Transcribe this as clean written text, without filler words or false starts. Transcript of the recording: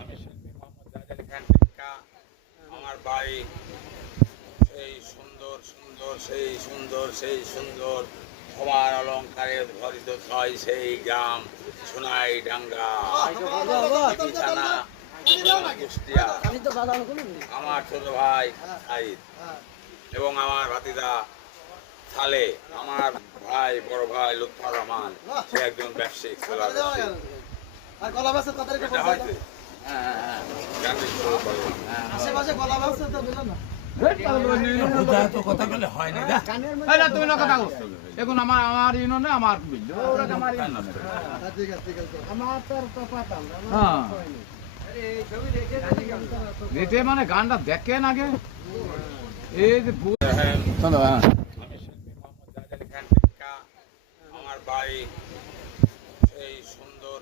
আমি শিল্পী মোহাম্মদ জাহাজ খান টিক্কা। আমার বাড়ি সেই সুন্দর সবার অলঙ্কারে ভরিত ছয় সেই গ্রাম সোনাই ডাঙ্গা থানা কুষ্টিয়া। আমার ছোট ভাই সাইদ এবং আমার ভাতিজা সালে, আমার ভাই বড় ভাই লুৎফর রহমান, সে একজন ব্যবসায়িক সোলার এখন আমার ইউনিয়নে আমার রেটে মানে গানটা দেখেন আগে এই যে আমি শিল্পী মোহাম্মদ জাহাজ খান টিক্কা। আমার বাড়ি সেই সুন্দর